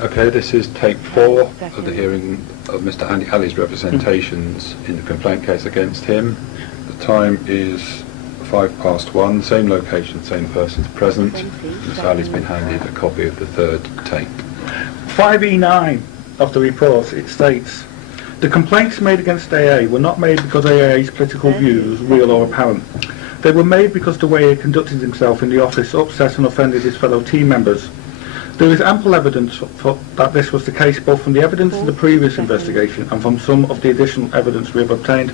Okay, this is take 4 of the hearing of Mr. Andi Ali's representations in the complaint case against him. The time is 1:05, same location, same persons present. Mr. Ali's been handed a copy of the third tape. 5E9 of the report, it states, the complaints made against AA were not made because AA's political views, real or apparent. They were made because the way he conducted himself in the office upset and offended his fellow team members. There is ample evidence that this was the case, both from the evidence of the previous investigation and from some of the additional evidence we have obtained.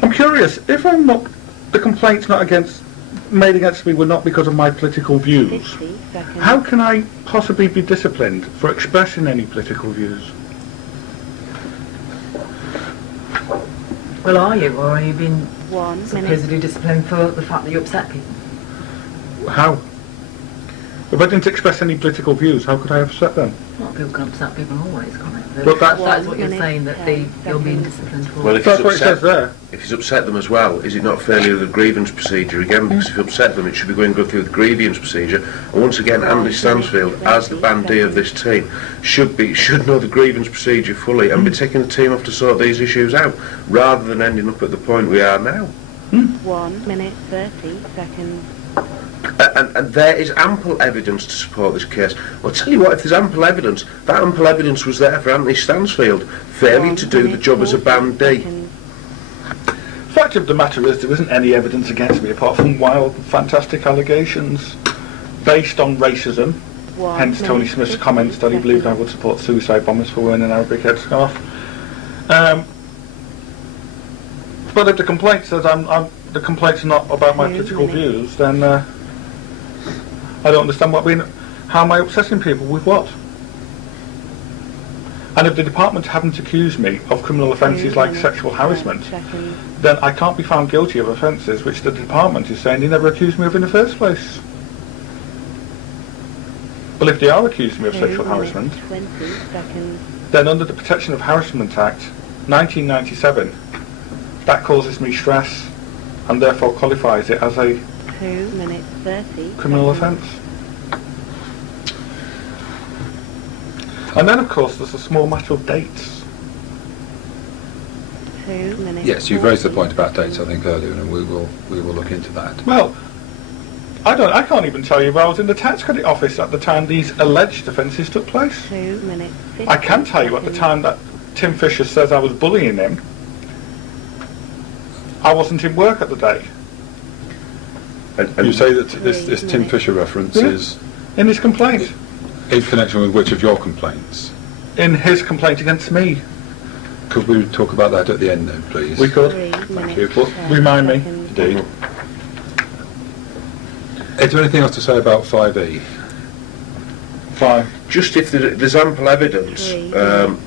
I'm curious, if the complaints made against me were not because of my political views, how can I possibly be disciplined for expressing any political views? Well, are you, or are you being supposedly disciplined for the fact that you upset people? How? If I didn't express any political views, how could I upset them? Well, people can upset people always, can't they? But that's what you're saying, that you're being disciplined for. Well, if that's what it says there. If he's upset them as well, is it not failure of the grievance procedure again? Because if you upset them, it should be go through the grievance procedure. And once again, Andy Stansfield, as the bandee of this team, should know the grievance procedure fully and be taking the team off to sort these issues out, rather than ending up at the point we are now. 1 minute 30 seconds. And there is ample evidence to support this case. I'll tell you what, if there's ample evidence, that ample evidence was there for Anthony Stansfield, failing to do the job as a bandee. Fact of the matter is, there isn't any evidence against me apart from wild, fantastic allegations based on racism. Hence Tony Smith's comments that he believed I would support suicide bombers for wearing an Arabic headscarf. But if the complaint says the complaint's not about my political views, then I don't understand how am I upsetting people with what? And if the department haven't accused me of criminal offences like sexual harassment, then I can't be found guilty of offences which the department is saying they never accused me of in the first place. Well, if they are accusing me of sexual harassment, then under the Protection of Harassment Act 1997, that causes me stress and therefore qualifies it as a 2 minutes 30 criminal offence. And then, of course, there's a small matter of dates. 2 minutes. Yes, you've raised the point about dates, I think, earlier, and we will look into that. Well, I can't even tell you if I was in the tax credit office at the time these alleged offences took place. 2 minutes 50 I can tell you at the time that Tim Fisher says I was bullying him, I wasn't in work at the day. And you say that this Tim Fisher reference is in his complaint. In connection with which of your complaints? In his complaint against me. Could we talk about that at the end then, please? We could. Thank you. Well, remind me. Indeed. Is there anything else to say about 5E? 5. Just if there's ample evidence and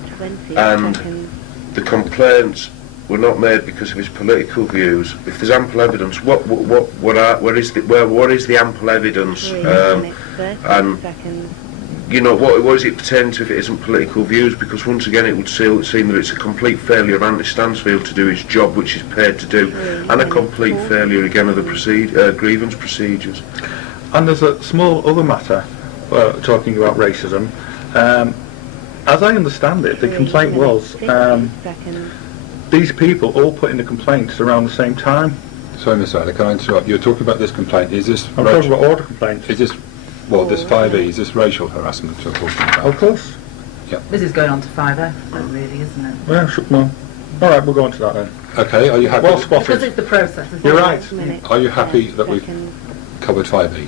the complaints were not made because of his political views. If there's ample evidence, what is the ample evidence? And you know, what is it pertaining to if it isn't political views? Because once again, it would seem that it's a complete failure of Andy Stansfield to do his job, which he's paid to do, and a complete failure again of the grievance procedures. And there's a small other matter, talking about racism. As I understand it, the complaint was these people all put in the complaints around the same time. Sorry, Mr. Adler, can I interrupt? You're talking about this complaint. Is this... I'm talking about order complaints. Is this... Well, this 5E, is this racial harassment you're talking about? Of course. Yep. This is going on to 5F, though, really, isn't it? Yeah, well, all right, we'll go on to that then. Okay, are you happy? Well spotted. Because it's the process, isn't You're it? right. Are you happy that we've covered 5E?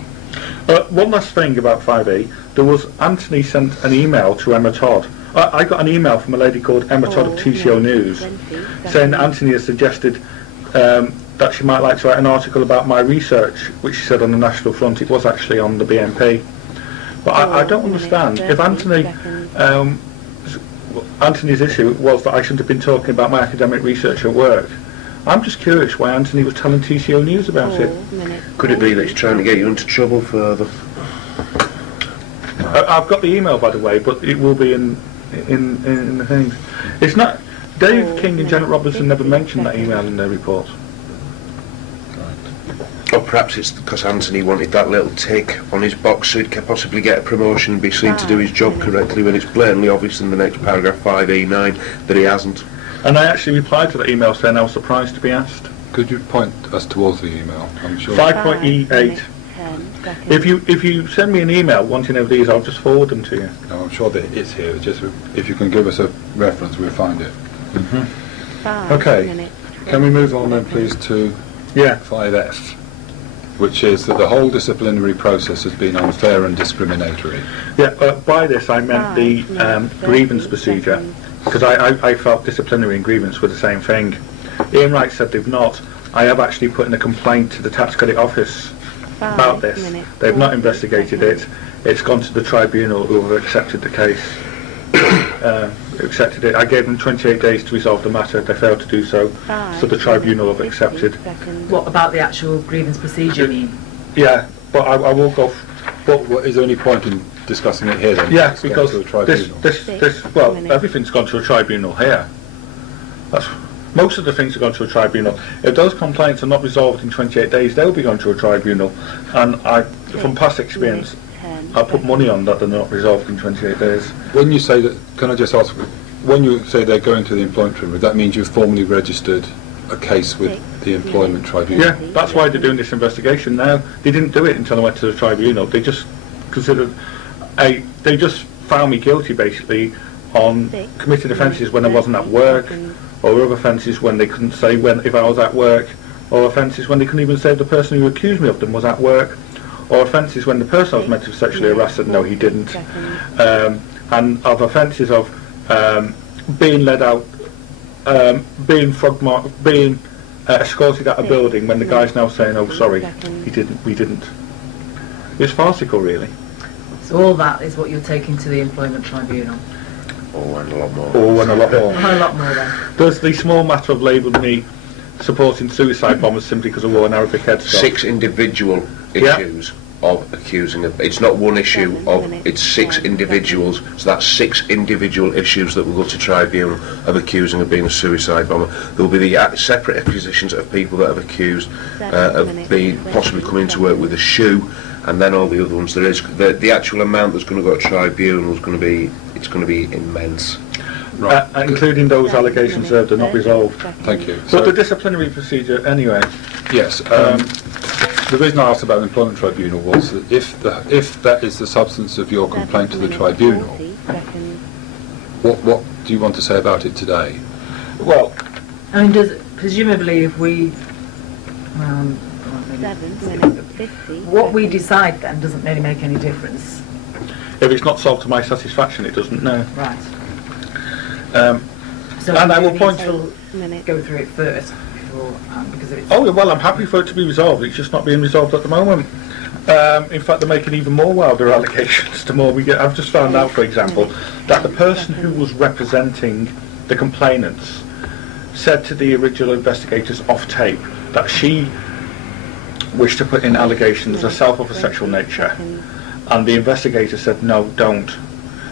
One last thing about 5E. There was... Anthony sent an email to Emma Todd. I got an email from a lady called Emma Todd of TCO News saying that Anthony has suggested that she might like to write an article about my research, which she said on the National Front. It was actually on the BNP. But I don't understand. If Anthony's issue was that I shouldn't have been talking about my academic research at work, I'm just curious why Anthony was telling TCO News about it. Could it be that he's trying to get you into trouble further? I've got the email, by the way, but it will be in the things. It's not... Dave King and Janet Robinson never mentioned that email in their report. Oh, Or perhaps it's because Anthony wanted that little tick on his box so he could possibly get a promotion and be seen to do his job correctly, when it's blatantly obvious in the next paragraph 5E9 that he hasn't. And I actually replied to that email saying I was surprised to be asked. Could you point us towards the email? I'm sure. 5.E8. If you send me an email wanting of these, I'll just forward them to you. No, I'm sure that it's here. Just if you can give us a reference, we'll find it. Okay. Can we move on then, please, to 5F, which is that the whole disciplinary process has been unfair and discriminatory. Yeah, by this I meant the grievance procedure, because I felt disciplinary and grievance were the same thing. Ian Wright said they've not. I have actually put in a complaint to the Tax Credit Office about this. They've not investigated it. It's gone to the tribunal, who have accepted the case. Accepted it. I gave them 28 days to resolve the matter. They failed to do so, so the tribunal have accepted. What about the actual grievance procedure, you mean? Yeah, but I will go. But is there any point in discussing it here then? Yeah, It's gone because to the tribunal. well, everything's gone to a tribunal here. Most of the things have gone to a tribunal. If those complaints are not resolved in 28 days, they'll be going to a tribunal. And from past experience, I put money on that they're not resolved in 28 days. When you say that, can I just ask, when you say they're going to the employment tribunal, that means you've formally registered a case with the employment tribunal? Yeah, that's why they're doing this investigation now. They didn't do it until I went to the tribunal. They just considered, they just found me guilty basically on committed offences when I wasn't at work, or other offences when they couldn't say if I was at work, or offences when they couldn't even say the person who accused me of them was at work, or offences when the person I was meant to have sexually harassed said no, he didn't, and of offences of being led out, being escorted out a building when the guy's now saying, oh sorry, we didn't. It's farcical really. So all that is what you're taking to the employment tribunal? Oh, and a lot more. Oh, and a lot more. A lot more then. There's the small matter of labelled me supporting suicide bombers simply because I wore an Arabic headscarf. 6 individual issues of accusing of. It's not one issue of. It's 6 individuals. So that's 6 individual issues that will go to tribunal of accusing of being a suicide bomber. There will be the separate accusations of people that have accused of being possibly coming to work with a shoe, and then all the other ones. There is the actual amount that's going to go to tribunal is going to be. It's going to be immense. Right. Including those allegations that are not resolved. Thank you. But the disciplinary procedure, anyway. Yes. The reason I asked about the employment tribunal was that if that is the substance of your complaint to the tribunal, what do you want to say about it today? Well, I mean, presumably if we... what we decide then doesn't really make any difference. if it's not solved to my satisfaction, it doesn't, no. Right. So and I will point... Go through it first. Because it's oh, well, I'm happy for it to be resolved. It's just not being resolved at the moment. In fact, they're making even more wilder allegations the more we get. I've just found out, for example, that the person who was representing the complainants said to the original investigators off tape that she wished to put in allegations herself of a sexual nature, and the investigator said, no, don't.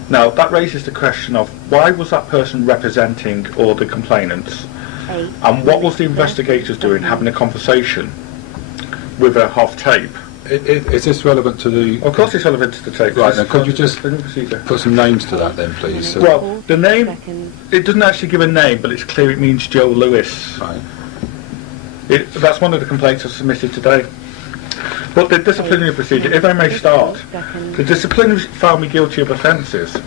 Now, that raises the question of why was that person representing all the complainants? And what was the investigators doing, having a conversation with her off tape? Is this relevant to the... Of course it's relevant to the tape. Right, now could you just put some names to that then, please? So well, the name, it doesn't actually give a name, but it's clear it means Joe Lewis. Right. That's one of the complaints I submitted today. But the disciplinary procedure, if I may start, the disciplinary found me guilty of offences.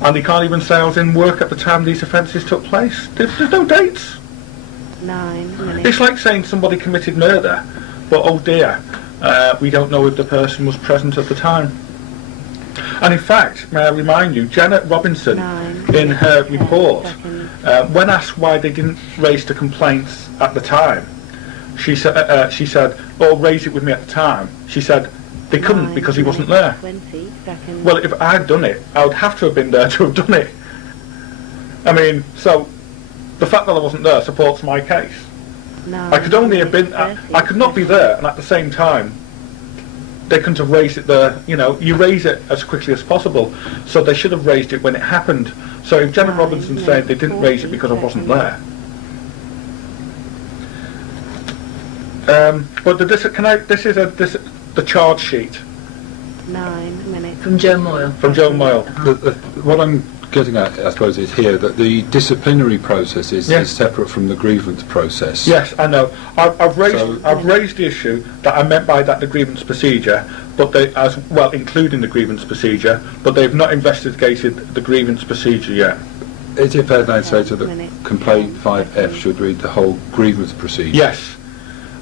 And they can't even say I was in work at the time these offences took place. There's no dates. 9 minutes. It's like saying somebody committed murder, but oh dear, we don't know if the person was present at the time. And in fact, may I remind you, Janet Robinson, in her report, when asked why they didn't raise the complaints at the time, she said, oh, raise it with me at the time. She said, they couldn't because he wasn't there. 20 seconds. Well, if I'd done it, I would have to have been there to have done it. I mean, so the fact that I wasn't there supports my case. I could only have been, I could not be there, and at the same time, they couldn't have raised it there. You know, you raise it as quickly as possible, so they should have raised it when it happened. So if Janet Robinson said they didn't raise it because I wasn't there, But this is the charge sheet 9 minutes. From Joe Moyle. from Joe Moyle. What I'm getting at, I suppose, is here that the disciplinary process is Yes. separate from the grievance process. Yes, I know. I've So- raised the issue that I meant by that the grievance procedure, but they as well, including the grievance procedure, but they've not investigated the grievance procedure yet. Is it fair to say that complaint 5F should read the whole grievance procedure? Yes,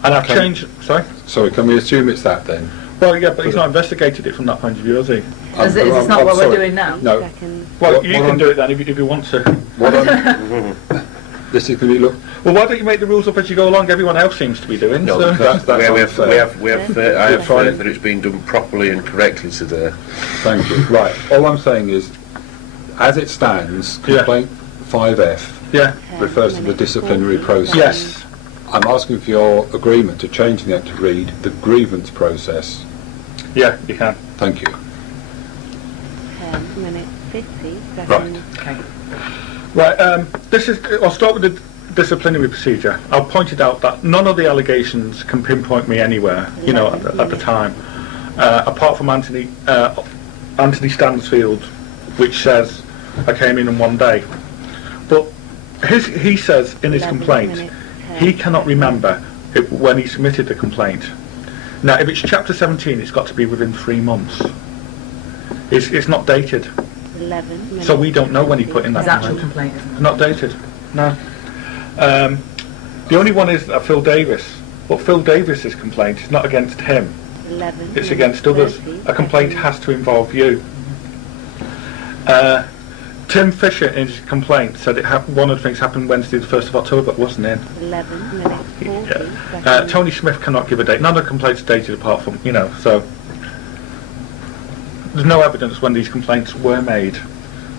and I've Okay. changed. Sorry. Sorry, can we assume it's that then? Well, yeah, but he's not investigated it from that point of view, has he? Is it's not I'm what we're sorry. doing now? No. Seconds. Well, What- you what can I'm- do it then if you want to. What I'm, this is going to look. Well, why don't you make the rules up as you go along? Everyone else seems to be doing. No, so. That's I have unfair. faith that it's been done properly and correctly today. Thank you. Right. All I'm saying is, as it stands, Yeah. complaint 5F Yeah. refers to the disciplinary process. Yes. I'm asking for your agreement to changing that to read the grievance process. Yeah, you can. Thank you. 10 minutes 50 Right. seconds. Okay. Right. I'll start with the disciplinary procedure. I'll point it out that none of the allegations can pinpoint me anywhere. You know, at the time, apart from Anthony Stansfield, which says I came in one day. But he says in his 11 complaint minutes, he 10 cannot remember when he submitted the complaint. Now, if it's chapter 17, it's got to be within 3 months. It's not dated, 11 minutes. so we don't know when he put in that His actual complaint. complaint, isn't it? Not dated, no. The only one is Phil Davis, but Phil Davis's complaint is not against him, 11 it's minutes, against others. 30 A complaint seconds. has to involve you. Tim Fisher in his complaint said one of the things happened Wednesday the 1st of October, but wasn't in. 11 minutes 40 Yeah. seconds. Tony Smith cannot give a date. None of the complaints are dated apart from, so there's no evidence when these complaints were made.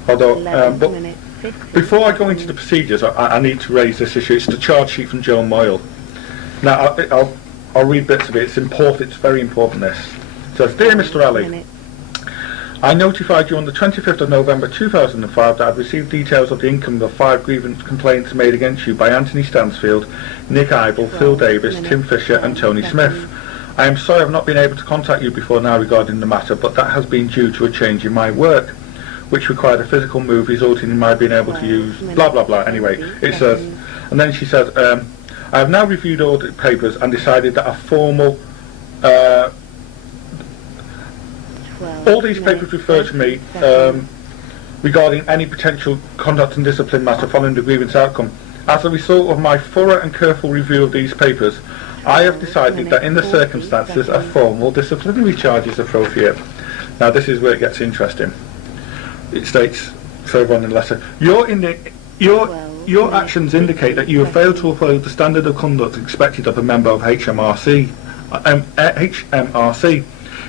Although, 11 but minutes 50 before I go into the procedures, I need to raise this issue. It's the charge sheet from Joe Moyle. Now, I'll read bits of it. It's important. It's very important, this. It says, Dear Mr. Alley, minutes. I notified you on the 25th of November 2005 that I'd received details of the income of 5 grievance complaints made against you by Anthony Stansfield, Nick Idle, Phil Davis, Tim Fisher and Tony Smith. I am sorry I've not been able to contact you before now regarding the matter, but that has been due to a change in my work, which required a physical move resulting in my being able to use blah blah blah. Anyway, it says, and then she says, I have now reviewed all the papers and decided that a formal 12 all these minutes, papers refer to me 30 seconds. regarding any potential conduct and discipline matter following the grievance outcome. As a result of my thorough and careful review of these papers, I have decided that in the circumstances a formal disciplinary charge is appropriate. Now this is where it gets interesting. It states further on in the letter, your actions indicate that you have failed to uphold the standard of conduct expected of a member of HMRC.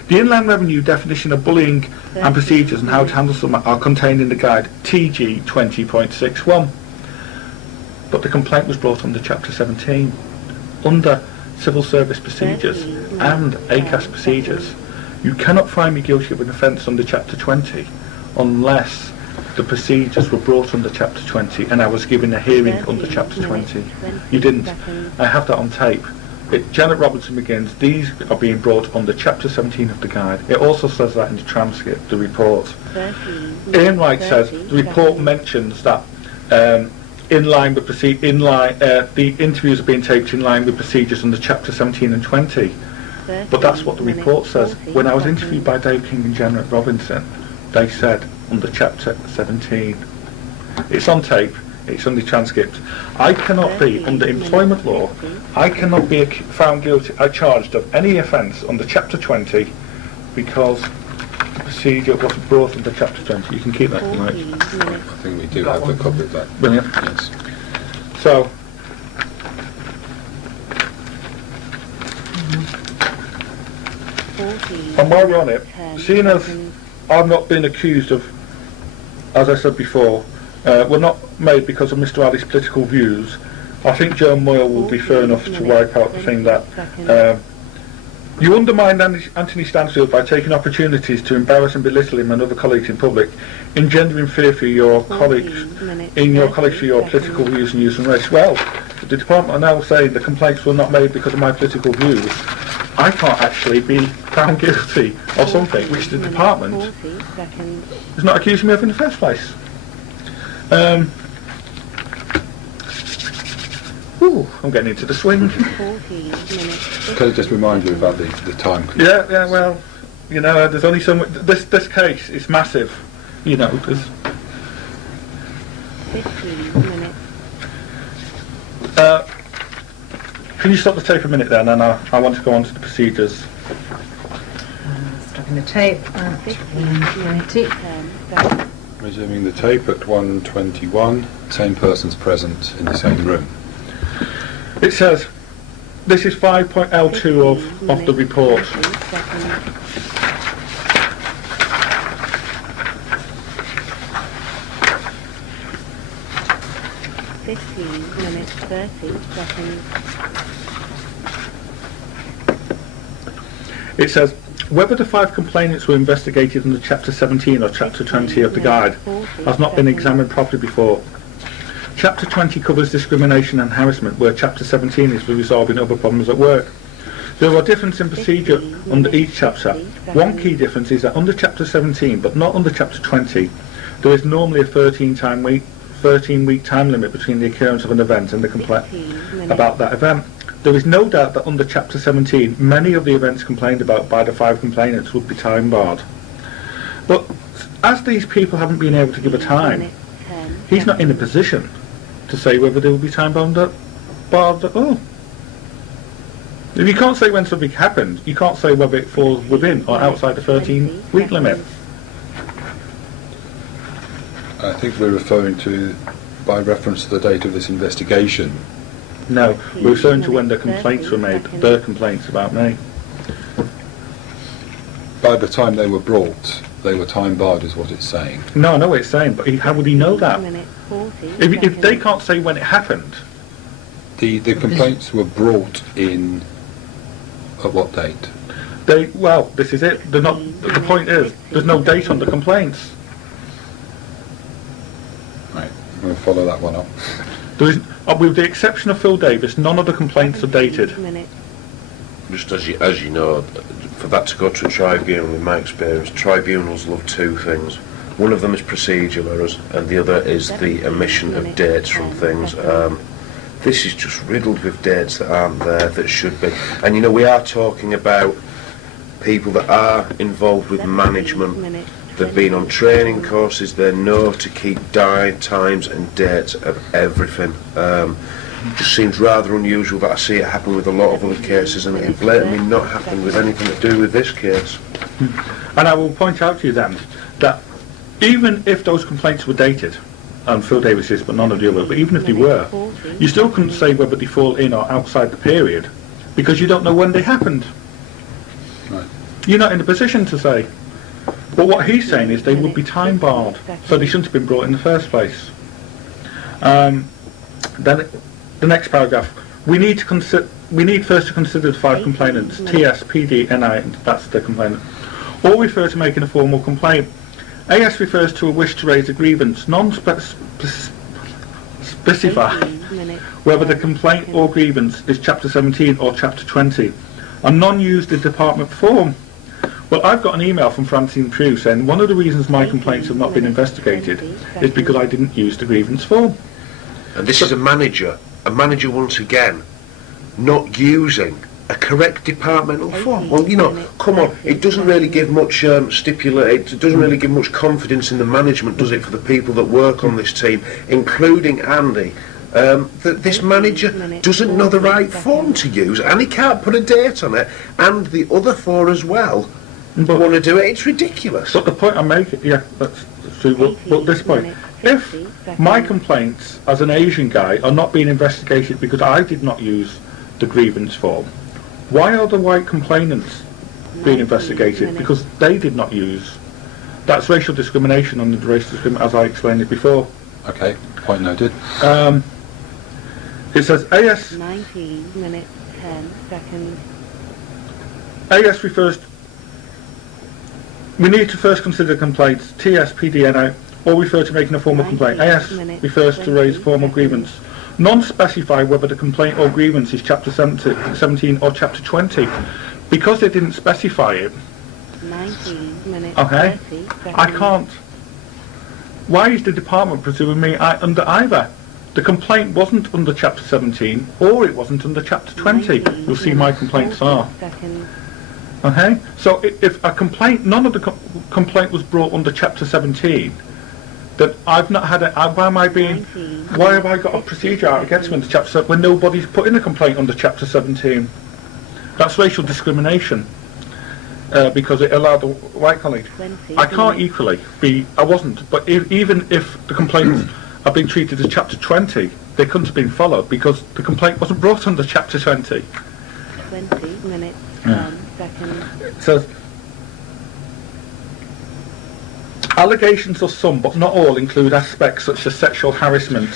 The Inland Revenue definition of bullying and procedures and how to handle them are contained in the guide TG 20.61. But the complaint was brought under Chapter 17, under Civil Service Procedures and ACAS procedures. You cannot find me guilty of an offence under Chapter 20 unless the procedures were brought under Chapter 20 and I was given a hearing under Chapter 20. You didn't. I have that on tape. Janet Robinson begins, these are being brought under Chapter 17 of the guide. It also says that in the transcript, the report. Ian Wright says the report mentions that the interviews are being taped in line with procedures under Chapter 17 and 20. But that's what the report says. When I was interviewed by Dave King and Janet Robinson, they said under Chapter 17. It's on tape. It's on the transcript. I cannot be, under employment law, I cannot be found guilty, charged of any offence under Chapter 20 because the procedure was brought under Chapter 20. You can keep that tonight. I think we do have a copy of that. Brilliant. Yes. So, and while we're on it, seeing as I've not been accused of, as I said before, were not made because of Mr. Alley's political views, I think Joe Moyle will be fair enough to wipe out the thing that you undermined Anthony Stansfield by taking opportunities to embarrass and belittle him and other colleagues in public, engendering fear for your colleagues for your political views and use and race. Well, the department are now saying the complaints were not made because of my political views, I can't actually be found guilty of something which the department is not accusing me of in the first place. I'm getting into the swing. Can I just remind you about the time? Yeah, well, you know, there's only so much. This case is massive, you know. There's 15 minutes. Can you stop the tape a minute then, and I want to go on to the procedures. Stopping the tape at 1:20. Resuming the tape at 1:21. Same persons present in the same room. It says, this is 5.L2 of the report. Minutes 30 seconds. It says, whether the 5 complainants were investigated under Chapter 17 or Chapter 20 of the Guide has not been examined properly before. Chapter 20 covers discrimination and harassment, where Chapter 17 is for resolving other problems at work. There are differences in procedure under each chapter. One key difference is that under Chapter 17, but not under Chapter 20, there is normally a 13-week time limit between the occurrence of an event and the complaint about that event. There is no doubt that under Chapter 17, many of the events complained about by the 5 complainants would be time barred. But as these people haven't been able to give a time, he's not in a position to say whether they will be time barred at all. If you can't say when something happened, you can't say whether it falls within or outside the 13-week limit. I think we're referring to, by reference to the date of this investigation. No, we're referring to when the complaints were made, their complaints about me. By the time they were brought, they were time barred, is what it's saying. No, I know what it's saying, but how would he know that? If they can't say when it happened. The complaints were brought in at what date? Well, this is it. They're not. The point is, there's no date on the complaints. Right, we'll follow that one up. There is, with the exception of Phil Davis, none of the complaints are dated. Just as you know, for that to go to a tribunal, in my experience, tribunals love 2 things. One of them is procedural errors, and the other is the omission of dates from things. This is just riddled with dates that aren't there, that should be. And you know, we are talking about people that are involved with management. They've been on training courses, they know to keep times and dates of everything. Just seems rather unusual that I see it happen with a lot of other cases, and it blatantly not happened with anything to do with this case. And I will point out to you then that even if those complaints were dated, and Phil Davis is, but none of the other, but even if they were, you still couldn't say whether they fall in or outside the period, because you don't know when they happened. Right. You're not in a position to say. But what he's saying is they would be time barred, so they shouldn't have been brought in the first place. Then the next paragraph. We need first to consider the 5 complainants: TS, PD, NI. That's the complainant. All refer to making a formal complaint. AS refers to a wish to raise a grievance. Non-specify whether the complaint or grievance is Chapter 17 or Chapter 20. A non-used the department form. Well, I've got an email from Francine Pugh saying one of the reasons my complaints have not been investigated is because I didn't use the grievance form. And this is a manager once again, not using a correct departmental form. Well, you know, come on, it doesn't really give much it doesn't really give much confidence in the management, does it, for the people that work on this team, including Andy, that this manager doesn't know the right form to use, and he can't put a date on it, and the other 4 as well want to do it. It's ridiculous. But the point I'm making, that's true, but this point, if my complaints as an Asian guy are not being investigated because I did not use the grievance form, why are the white complainants being investigated? Because they did not use. That's racial discrimination under the racial discrimination, as I explained it before. Okay, point noted. It says AS 19 minutes 10 seconds. AS refers. We need to first consider complaints. TS, PD, NI all refer to making a formal complaint. AS refers to raise a formal grievance. None specify whether the complaint or grievance is Chapter 17 or Chapter 20. Because they didn't specify it, 19 minutes, okay, 30 seconds. I can't. Why is the department presuming me under either? The complaint wasn't under Chapter 17 or it wasn't under Chapter 20. 19 You'll see my minutes, complaints 40 are. seconds. Okay, so if a complaint, none of the complaint was brought under Chapter 17, then I've not had it. Why am I being? 19 Why have I got a procedure out against me under Chapter 7 when nobody's put in a complaint under Chapter 17? That's racial discrimination because it allowed the white colleague. 20 I can't minutes. equally be. I wasn't, but even if the complaints have been treated as Chapter 20, they couldn't have been followed because the complaint wasn't brought under Chapter 20. 20 minutes, Yeah. 10 seconds. It says, allegations of some, but not all, include aspects such as sexual harassment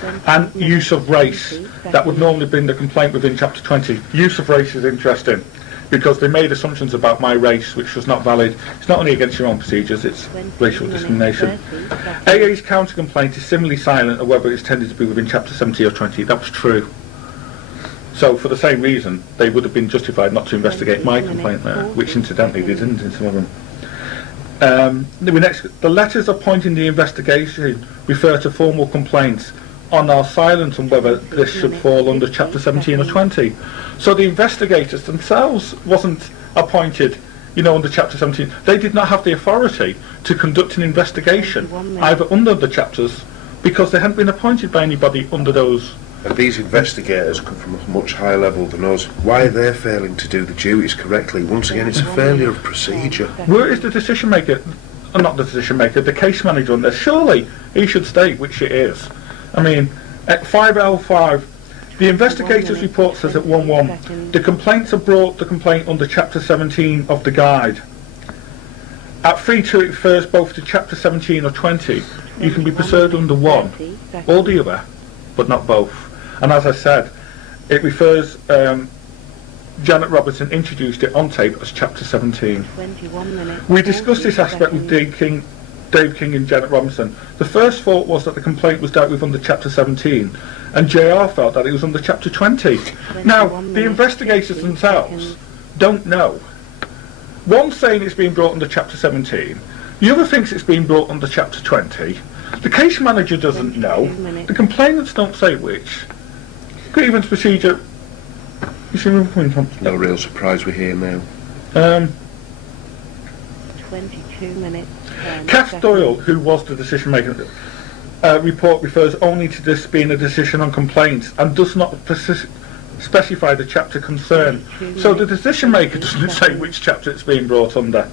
20 and minutes, use of race 20 that would seconds. normally bring the complaint within Chapter 20. Use of race is interesting because they made assumptions about my race which was not valid. It's not only against your own procedures, it's 20 racial minutes, discrimination. 30 seconds. AA's counter-complaint is similarly silent on whether it's tended to be within Chapter 17 or 20. That was true. So for the same reason, they would have been justified not to investigate my complaint there, which incidentally they didn't in some of them. The letters appointing the investigation refer to formal complaints and are silent on whether this should fall under Chapter 17 or 20. So the investigators themselves wasn't appointed, under Chapter 17. They did not have the authority to conduct an investigation, either under the chapters, because they hadn't been appointed by anybody under those. And these investigators come from a much higher level than us. Why are they failing to do the duties correctly? Once again, it's a failure of procedure. Where is the decision maker? Not the decision maker, the case manager on this. Surely he should state which it is. I mean, at 5L5, the investigator's report says at 1.1, the complaints have brought the complaint under Chapter 17 of the guide. At 3.2, it refers both to Chapter 17 or 20. You can be pursued under one or the other, but not both. And as I said, it refers, Janet Robertson introduced it on tape as Chapter 17. 21 minutes, We discussed 40 this aspect with seconds. Dave King and Janet Robinson. The first thought was that the complaint was dealt with under Chapter 17, and JR felt that it was under Chapter 20. Now, the investigators themselves don't know. One's saying it's being brought under Chapter 17, the other thinks it's being brought under Chapter 20. The case manager doesn't know. The complainants don't say which. Grievance procedure. You see where I'm coming from? No real surprise we're here now. 22 minutes, 10 Kath seconds. Doyle, who was the decision maker, report refers only to this being a decision on complaints and does not specify the chapter concerned. So the decision maker doesn't say which chapter it's being brought under.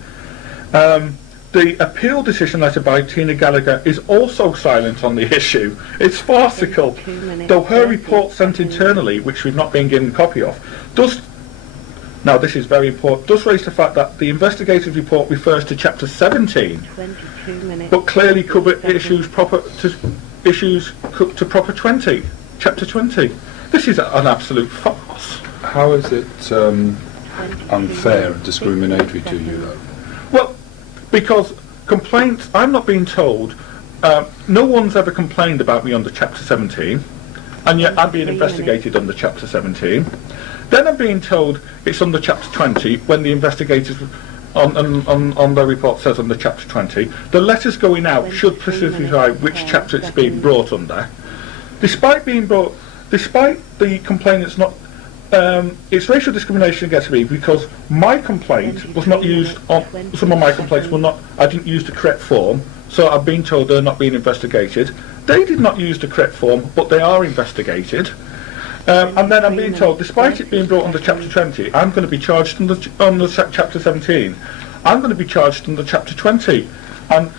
The appeal decision letter by Tina Gallagher is also silent on the issue. It's farcical, though her report sent internally, which we've not been given a copy of, does, now this is very important, does raise the fact that the investigator's report refers to Chapter 17, 22 minutes, but clearly cover 40 issues to proper 20, Chapter 20. This is an absolute farce. How is it 22 unfair and minutes, discriminatory 50 to you, seconds. though? Well, because complaints, I'm not being told, no one's ever complained about me under Chapter 17, and yet I'm being investigated under Chapter 17. Then I'm being told it's under Chapter 20 when the investigators on their report says under Chapter 20. The letters going out should specify which chapter it's being brought under. Despite the complainant's not, it's racial discrimination against me because my complaint was not used on, some of my complaints were not, I didn't use the correct form, so I've been told they're not being investigated. They did not use the correct form, but they are investigated. And then I'm being told, despite it being brought under Chapter 20, I'm going to be charged under Chapter 17. I'm going to be charged under Chapter 20. And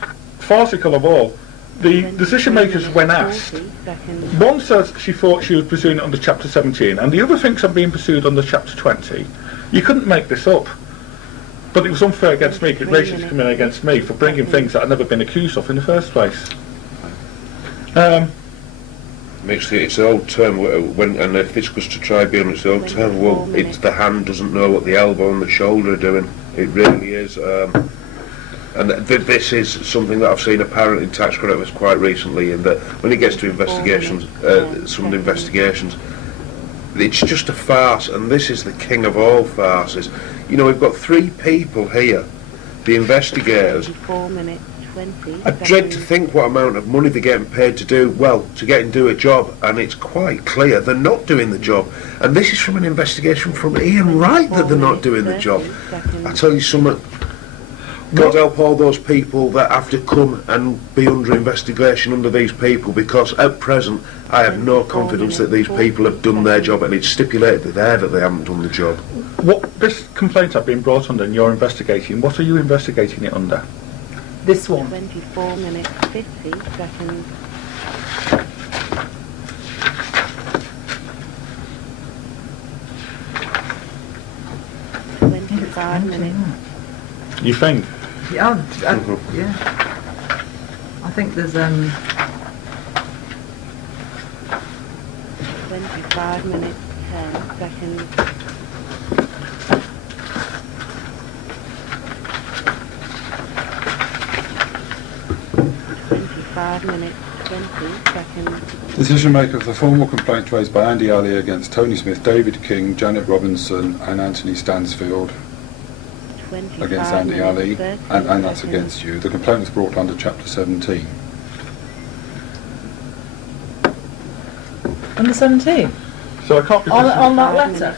farcical of all, the decision makers, when asked, 40 seconds. one says she thought she was pursuing it under Chapter 17, and the other thinks I'm being pursued under Chapter 20. You couldn't make this up. But it was unfair against me, because racial discrimination against me for bringing things that I'd never been accused of in the first place. It's the old term, and if this goes to tribunal, it's the old term, well, it's the hand doesn't know what the elbow and the shoulder are doing. It really is. And this is something that I've seen apparent in tax creditors quite recently, in that when it gets to investigations, some investigations, it's just a farce, and this is the king of all farces. You know, we've got 3 people here, the investigators. 4 minutes, 20 I dread to think what amount of money they're getting paid to do, well, to get and do a job, and it's quite clear they're not doing the job. And this is from an investigation from Ian Wright that they're not doing the job. I tell you something, God help all those people that have to come and be under investigation under these people, because at present I have no confidence that these people have done their job, and it's stipulated there that they haven't done the job. What this complaint have been brought under and you're investigating, what are you investigating it under? This one. 24 minutes, 50 seconds. Five minutes. You think? Yeah, yeah. I think there's 25 minutes, 10 seconds. 25 minutes, 20 seconds. Decision maker of the formal complaint raised by Andy Ali against Tony Smith, David King, Janet Robinson and Anthony Stansfield against Andy Ali, and that's against you. The complaint was brought under Chapter 17. under 17. So I can't be... On that letter?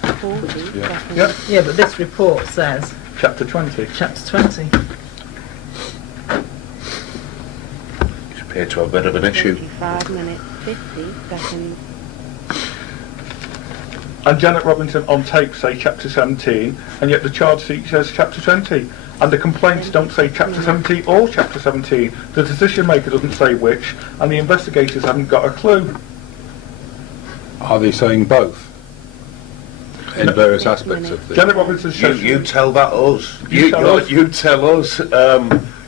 Yeah. Yep. Yeah, but this report says Chapter 20. Chapter 20. It's appeared to have a bit of an issue. 25 minutes, 50 seconds. And Janet Robinson on tape say Chapter 17, and yet the charge sheet says Chapter 20. And the complaints don't say Chapter 17 or Chapter 17. The decision maker doesn't say which, and the investigators haven't got a clue. Are they saying both? In various aspects of the... Janet Robinson says... You tell that us. You tell us. You tell us.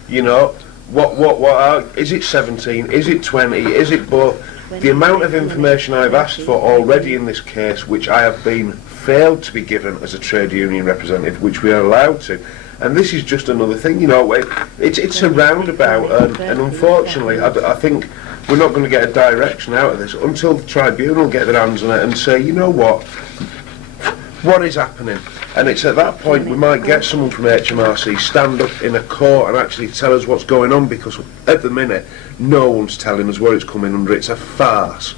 You know, what are... Is it 17? Is it 20? Is it both? The amount of information I've asked for already in this case, which I have been failed to be given as a trade union representative, which we are allowed to, and this is just another thing, you know, it's a roundabout, and unfortunately I think we're not going to get a direction out of this until the tribunal get their hands on it and say, you know what is happening? And it's at that point we might get someone from HMRC stand up in a court and actually tell us what's going on, because at the minute no one's telling us where it's coming under. It's a farce.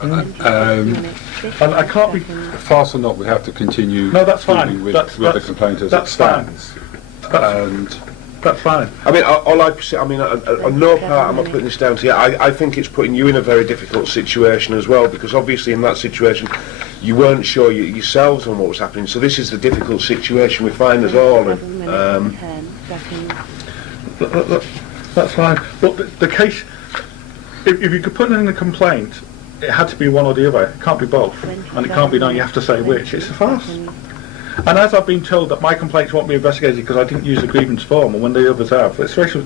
And I can't be... Farce or not, we have to continue... No, that's fine. With the complaint as it stands. That's fine. I mean, all I say, I mean, on no part am I putting this down to you. I think it's putting you in a very difficult situation as well, because obviously in that situation you weren't sure yourselves on what was happening. So this is the difficult situation we find us all in. That's fine. But the case, if you could put it in a complaint, it had to be one or the other. It can't be both, and it can't be now you have to say which. It's a farce. And as I've been told that my complaints won't be investigated because I didn't use a grievance form, and when the others have, it's racial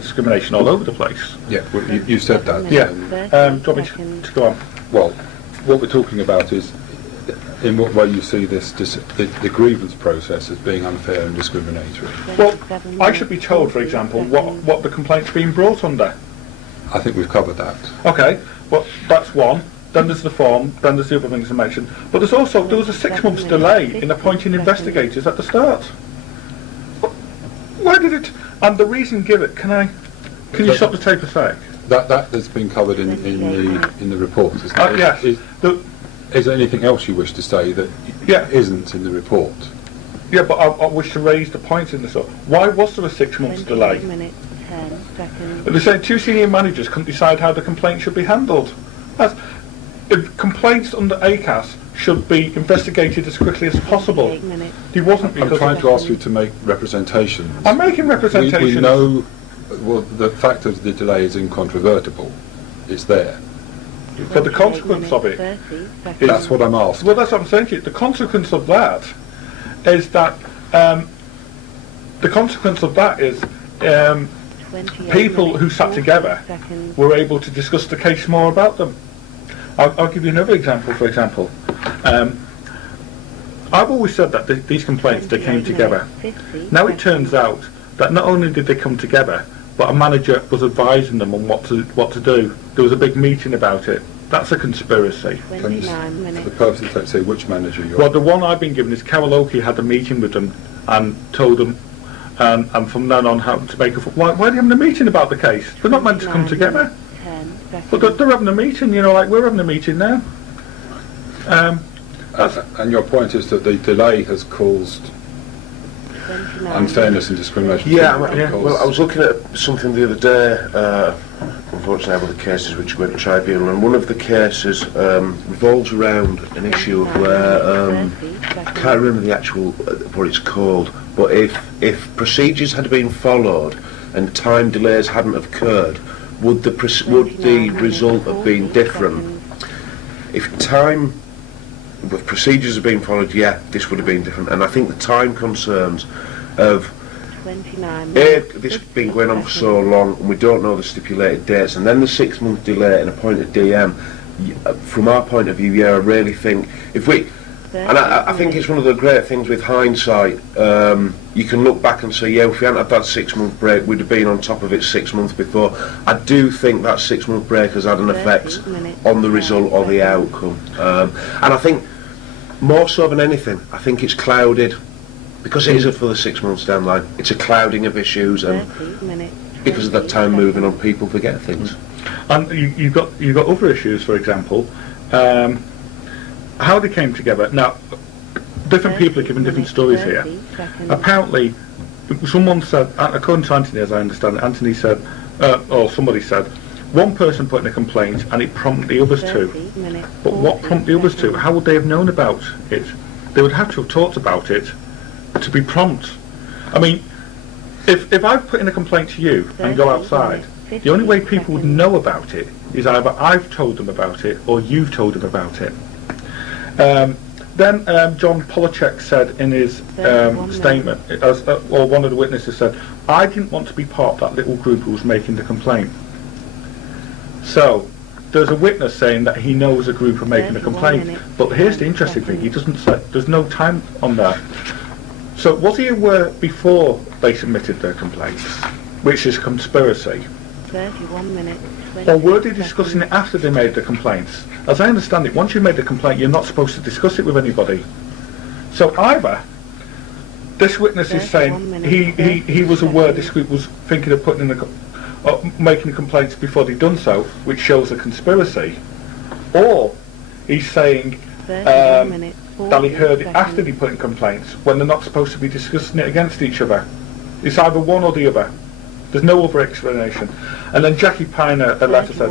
discrimination all over the place. Yeah, well, you said that. Yeah. Do you want me to go on? Well, what we're talking about is in what way you see the grievance process as being unfair and discriminatory. Well, I should be told, for example, what the complaint's been brought under. I think we've covered that. Okay, well, that's one. Then there's the form, then there's the other things I mentioned. But there was a 6 months delay in appointing investigators at the start. Why did it... And the reason given, can you stop the tape a sec? That has been covered in the report, isn't it? Yes. Is there anything else you wish to say that isn't in the report? Yeah, but I wish to raise the point in this. Why was there a 6 months delay? 10 minutes, 10 seconds. They said 2 senior managers couldn't decide how the complaint should be handled. Complaints under ACAS should be investigated as quickly as possible. He wasn't, because... I'm trying to ask you to make representations. I'm making representations. We know, well, the fact that the delay is incontrovertible. It's there. But the consequence of it... That's what I'm asking. Well, that's what I'm saying to you. The consequence of that is that... people who sat together were able to discuss the case more about them. I'll give you another example, for example. I've always said that these complaints, they came together. Now it turns out that not only did they come together, but a manager was advising them on what to do. There was a big meeting about it. That's a conspiracy. 29 minutes. For the purposes, let's say, which manager you're... Well, the one I've been given is Carol Oakey had a meeting with them and told them, and from then on, how to make a... Why are they having a meeting about the case? They're not meant to come together. 10 seconds. But they're having a meeting, you know, like we're having a meeting now. And your point is that the delay has caused 29 unfairness and discrimination. Well, I was looking at something the other day, unfortunately I have other cases which went to tribunal, and one of the cases revolves around an issue of where, I can't remember the actual, what it's called, but if procedures had been followed and time delays hadn't have occurred, would the result have been different? If procedures have been followed, yeah, this would have been different. And I think the time concerns of 29 this been going on for so long, and we don't know the stipulated dates, and then the 6-month delay and appointed DM. From our point of view, yeah, I really think if we, and I think it's one of the great things with hindsight. You can look back and say, yeah, if we hadn't had that 6-month break, we'd have been on top of it 6 months before. I do think that 6-month break has had an effect on the result or the outcome. And I think, more so than anything, I think it's clouded, because it is for the 6 months down the line, it's a clouding of issues, and because of that time moving on, people forget things. And you've got other issues, for example, how they came together. Now, different people are giving different stories here. Apparently, someone said, according to Anthony, as I understand it, Anthony said, or somebody said, one person put in a complaint and it prompted the others to. But what prompted the others to? How would they have known about it? They would have to have talked about it to be prompt. I mean, if I put in a complaint to you and go outside, the only way people would know about it is either I've told them about it or you've told them about it. Then John Polachek said in his statement, or one of the witnesses said, I didn't want to be part of that little group who was making the complaint. So there's a witness saying that he knows a group are making a complaint, but here's the interesting thing, he doesn't say, there's no time on there. So was he aware before they submitted their complaints, which is conspiracy? 31 minutes. Or were they discussing it after they made the complaints? As I understand it, once you made the complaint, you're not supposed to discuss it with anybody. So either this witness is saying he was aware this group was thinking of putting in making complaints before they'd done so, which shows a conspiracy, or he's saying that he heard it after they put in complaints when they're not supposed to be discussing it against each other. It's either one or the other. There's no other explanation. And then Jackie Piner, a letter said,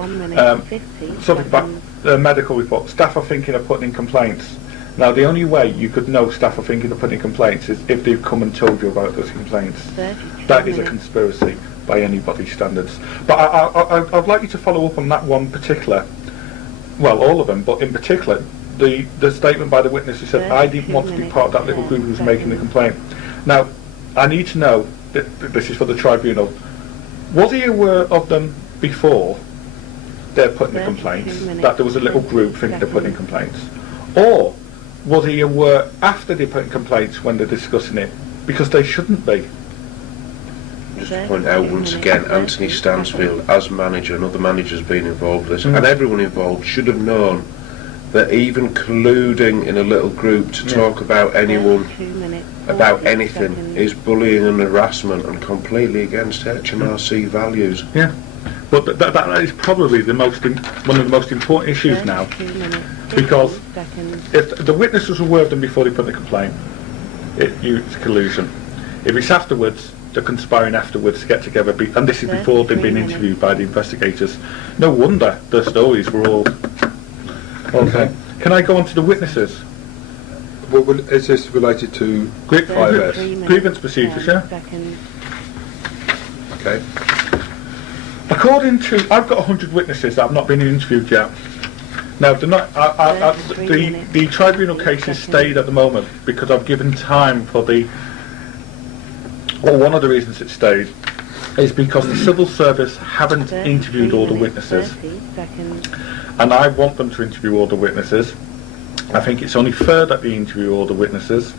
something about the medical report, staff are thinking of putting in complaints. Now the only way you could know staff are thinking of putting in complaints is if they've come and told you about those complaints. That is a conspiracy by anybody's standards. But I'd like you to follow up on that one particular, well, all of them, but in particular, the statement by the witness who said, I didn't want to be part of that little group who was making the complaint. Now, I need to know, this is for the tribunal, was he aware of them before they're putting the complaints, that there was a little group thinking of putting complaints? Or was he aware after they put in complaints when they're discussing it? Because they shouldn't be. Just to point out once again, Anthony Stansfield, as manager, and other managers being involved with this, and everyone involved should have known that even colluding in a little group to talk about anyone, about anything, is bullying and harassment and completely against HMRC values. Yeah, but that is probably one of the most important issues now, because if the witnesses were aware of them before they put the complaint, it's collusion. If it's afterwards, they're conspiring afterwards to get together, and this is before they've been interviewed by the investigators. No wonder their stories were all... Okay. Can I go on to the witnesses? Well, is this related to 5S? Grievance procedures, yeah? Okay. According to... I've got 100 witnesses that have not been interviewed yet. Now, the tribunal case is stayed at the moment because I've given time for the... Well, one of the reasons it stayed is because the civil service haven't interviewed all the witnesses. And I want them to interview all the witnesses. I think it's only fair that they interview all the witnesses.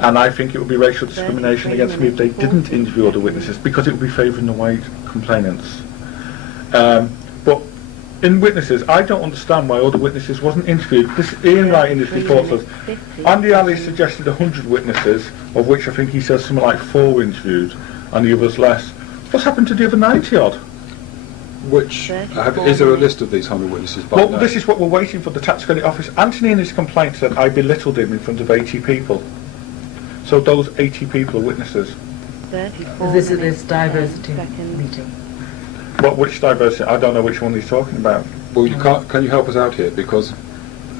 And I think it would be racial discrimination against me if they didn't interview other witnesses, because it would be favouring the white complainants. But in witnesses, I don't understand why other witnesses wasn't interviewed. This Ian Wright in his report says, Andi Ali suggested 100 witnesses, of which I think he says something like 4 were interviewed, and the others less. What's happened to the other 90 odd? Which, is there a list of these 100 witnesses by Well, name? this is what we're waiting for the tax credit office. Anthony in his complaint said I belittled him in front of 80 people. So those 80 people are witnesses. This is this diversity meeting. Which diversity? I don't know which one he's talking about. Well, you can't, can you help us out here? Because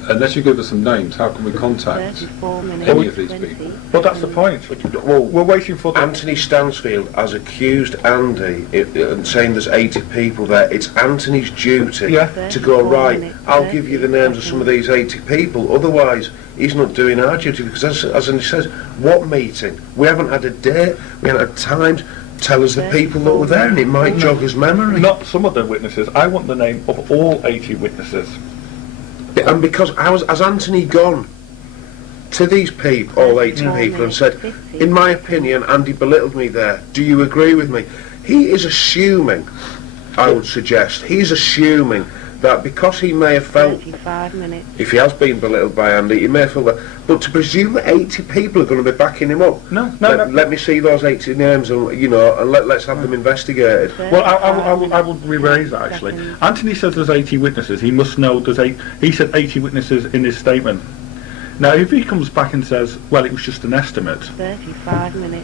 unless you give us some names, how can we contact any of these people? Well, that's the point. Well, we're waiting for the... Anthony Stansfield has accused Andy and saying there's 80 people there. It's Anthony's duty to go, right, I'll give you the names of some of these 80 people. Otherwise, he's not doing our duty, because as he says, what meeting? We haven't had a date, we haven't had time to tell us the people that were there, and it might jog his memory. Not some of the witnesses. I want the name of all 80 witnesses. And because has Anthony gone to these people, all 80 people, and said, in my opinion, Andy belittled me there, do you agree with me? He is assuming, I would suggest, he's assuming that because he may have felt, if he has been belittled by Andy, he may have felt that, but to presume that 80 people are going to be backing him up, No. let me see those 80 names, and and let's have them investigated. Well, I would re-raise that, actually. Anthony says there's 80 witnesses. He must know there's he said 80 witnesses in his statement. Now, if he comes back and says, well, it was just an estimate,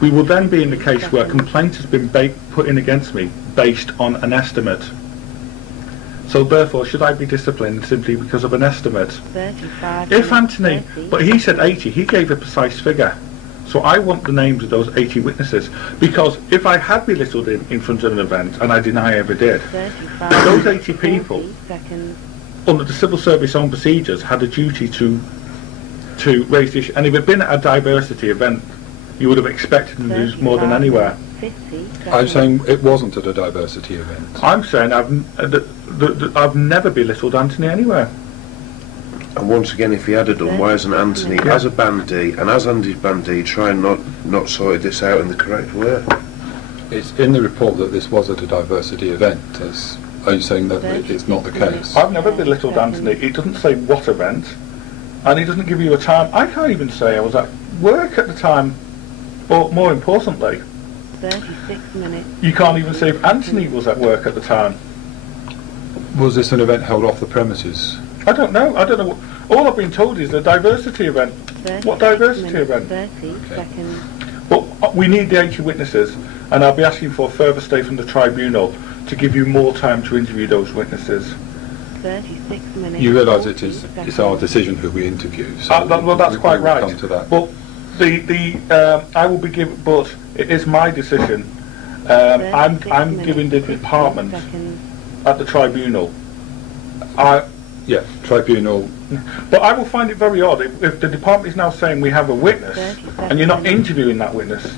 we will then be in the case where a complaint has been put in against me based on an estimate. So therefore, should I be disciplined simply because of an estimate? If Anthony, but he said 80, he gave a precise figure. So I want the names of those 80 witnesses, because if I had belittled him in front of an event, and I deny I ever did, those 80 people, under the Civil Service Own Procedures, had a duty to raise the issue. And if it had been at a diversity event, you would have expected them to do more than anywhere. I'm saying it wasn't at a diversity event. I'm saying I've never belittled Anthony anywhere. And once again, if he had done, why isn't Anthony, as a bandee, and as Andy's bandee, try and not sorted this out in the correct way? It's in the report that this was at a diversity event. Are you saying that it's not the case? I've never belittled Anthony. He doesn't say what event, and he doesn't give you a time. I can't even say I was at work at the time, but more importantly, 36 minutes. You can't even say if Anthony was at work at the time. Was this an event held off the premises? I don't know. All I've been told is a diversity event. What diversity event? 30 seconds. But we need the 80 witnesses, and I'll be asking for a further stay from the tribunal to give you more time to interview those witnesses. 36 minutes. You realise it's our decision who we interview. So well, that's quite right. Come to that. But I will be given, but it is my decision. I'm giving the department at the tribunal. Yeah, tribunal. But I will find it very odd if the department is now saying we have a witness and you're not interviewing that witness,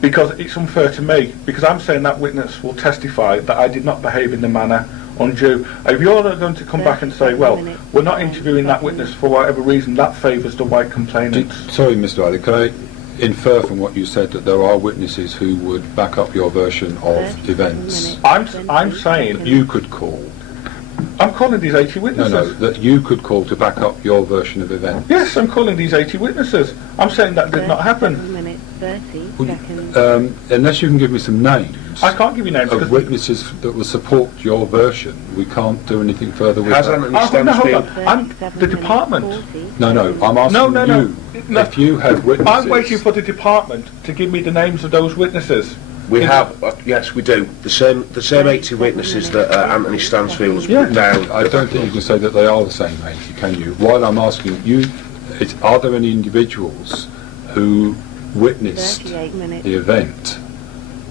because it's unfair to me, because I'm saying that witness will testify that I did not behave in the manner undue. If you're going to come back and say, well, we're not interviewing that witness for whatever reason, that favours the white complainant. Sorry, Mr. Andi, can I infer from what you said that there are witnesses who would back up your version of events? I'm saying you could call. I'm calling these 80 witnesses. No, that you could call to back up your version of events. Yes, I'm calling these 80 witnesses. I'm saying that did not happen. Unless you can give me some names. I can't give you names of witnesses that will support your version. We can't do anything further with that. The department. No, I'm asking you. If you have witnesses. I'm waiting for the department to give me the names of those witnesses. We have, yes, we do. The same 80 witnesses that Anthony Stansfield's put down. I don't think you can say that they are the same 80, can you? While I'm asking you, are there any individuals who witnessed the event?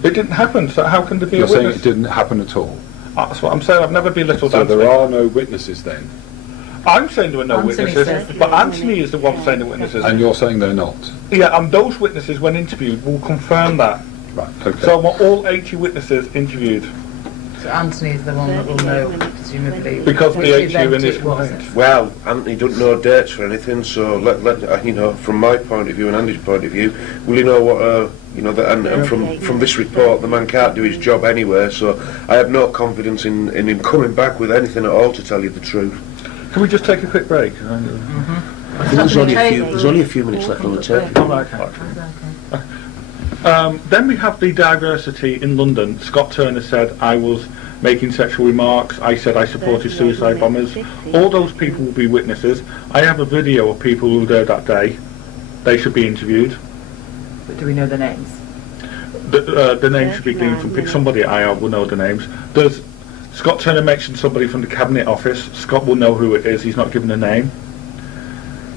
It didn't happen, so how can there be a witness? You're saying it didn't happen at all? That's what I'm saying. I've never belittled Anthony. So there are no witnesses then? I'm saying there are no witnesses, but Anthony is the one saying the witnesses. And you're saying they're not? Yeah, and those witnesses, when interviewed, will confirm that. Right, okay. So I want all 80 witnesses interviewed. So Anthony is the one that will know presumably. Because which the HU event in his it was. complaint. Well, Anthony doesn't know dates for anything, so you know, from my point of view and Andy's point of view, will he know what you know, and from this report, the man can't do his job anyway. So I have no confidence in him coming back with anything at all, to tell you the truth. Can we just take a quick break? I think there's only a few minutes left on the tape. Oh, okay. Then we have the diversity in London. Scott Turner said I was making sexual remarks. I said I supported suicide bombers. All those people will be witnesses. I have a video of people who were there that day. They should be interviewed. But do we know the names? The names should be gleaned from somebody. I will know the names. Does Scott Turner mentioned somebody from the Cabinet Office? Scott will know who it is. He's not given a name.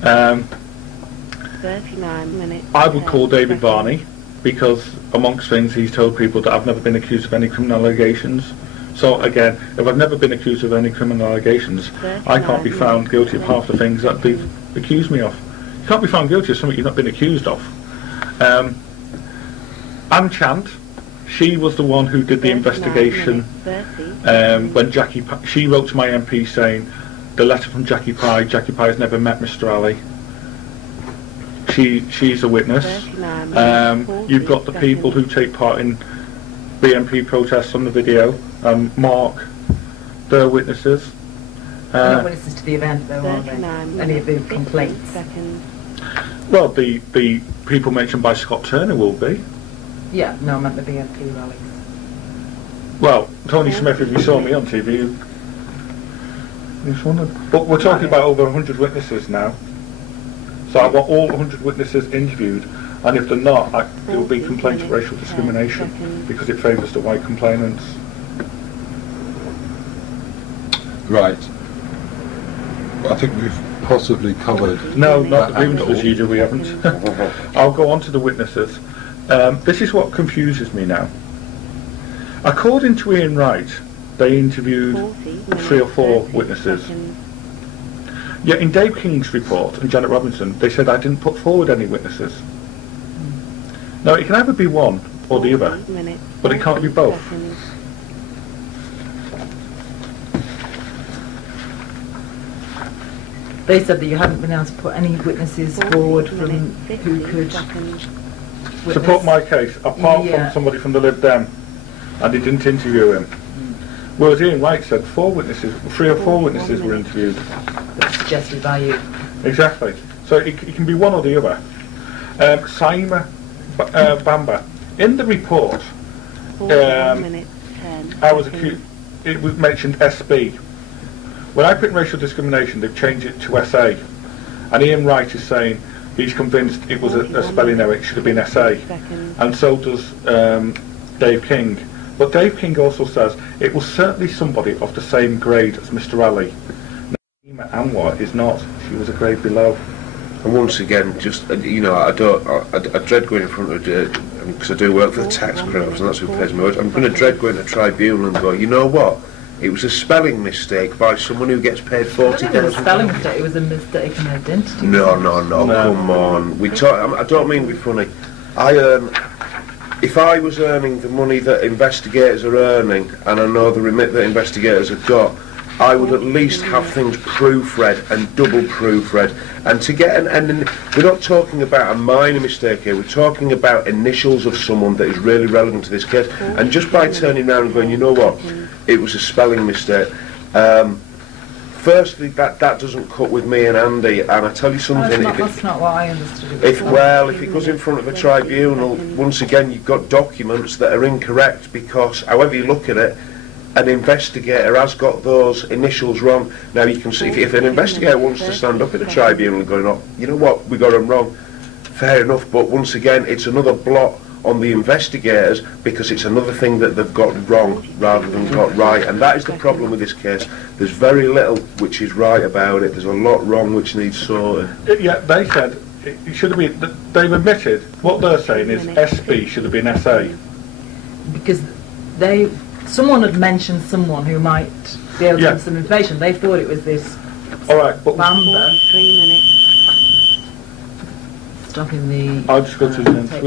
39 minutes. I would call David Varney, because amongst things he's told people that I've never been accused of any criminal allegations. So again, if I've never been accused of any criminal allegations, I can't be found guilty of half the things that they've accused me of. You can't be found guilty of something you've not been accused of. Anne Chant, she was the one who did the investigation when she wrote to my MP saying the letter from Jackie Pye has never met Mr. Ali. She's a witness. You've got the people who take part in BNP protests on the video. Mark, they're witnesses. They're not witnesses to the event, though, are they? Any of the complaints? Well, the people mentioned by Scott Turner will be. Yeah, no, I meant the BNP rallies. Well, Tony Smith, if you saw me on TV, you just wondered. But we're talking about over 100 witnesses now. So I want all 100 witnesses interviewed, and if they're not, it will be complaints of racial discrimination, because it favours the white complainants. Right. I think we've possibly covered... No, not the grievance procedure, we haven't. I'll go on to the witnesses. This is what confuses me now. According to Ian Wright, they interviewed 3 or 4 witnesses. Yet in Dave King's report and Janet Robinson, they said I didn't put forward any witnesses. Now, it can either be one or the other, but it can't be both. They said that you haven't been able to put any witnesses forward from who could support my case, apart from somebody from the Lib Dem, and they didn't interview him. Whereas Ian Wright said 3 or 4 witnesses were interviewed. That's suggested by you. Exactly. So it can be one or the other. Saima Bamba. In the report, I was accused. It was mentioned SB. When I put in racial discrimination, they've changed it to SA. And Ian Wright is saying he's convinced it was a spelling error. It should have been SA. And so does Dave King. But Dave King also says it was certainly somebody of the same grade as Mr. Ali. Naima Anwar is not. She was a grade below. And once again, just you know, I dread going in front of because I do work for the tax crowds, and that's who pays me. I'm going to dread going to tribunal and go, you know what? It was a spelling mistake by someone who gets paid $40,000. I don't think it was a spelling mistake. It was a mistake in identity. No, come on. I don't mean to be funny. If I was earning the money that investigators are earning, and I know the remit that investigators have got, I would at least have things proofread and double proofread. And to get and we're not talking about a minor mistake here, we're talking about initials of someone that is really relevant to this case. And just by turning around and going, you know what, it was a spelling mistake. Firstly, that doesn't cut with me and Andy, and I tell you something. That's not what I understood. If it goes in front of a tribunal, once again you've got documents that are incorrect, because however you look at it, an investigator has got those initials wrong. Now you can see if an investigator wants to stand up at a tribunal and go, you know what, we got them wrong, fair enough, but once again it's another blot on the investigators, because it's another thing that they've got wrong rather than got right, and that is the problem with this case. There's very little which is right about it. There's a lot wrong which needs sorted. Yeah, they said it should have been. They've admitted what they're saying is SB should have been SA. Because someone had mentioned someone who might be able to give some information. They thought it was this. All right, but Bamba. Stopping the. I'll just go to the next.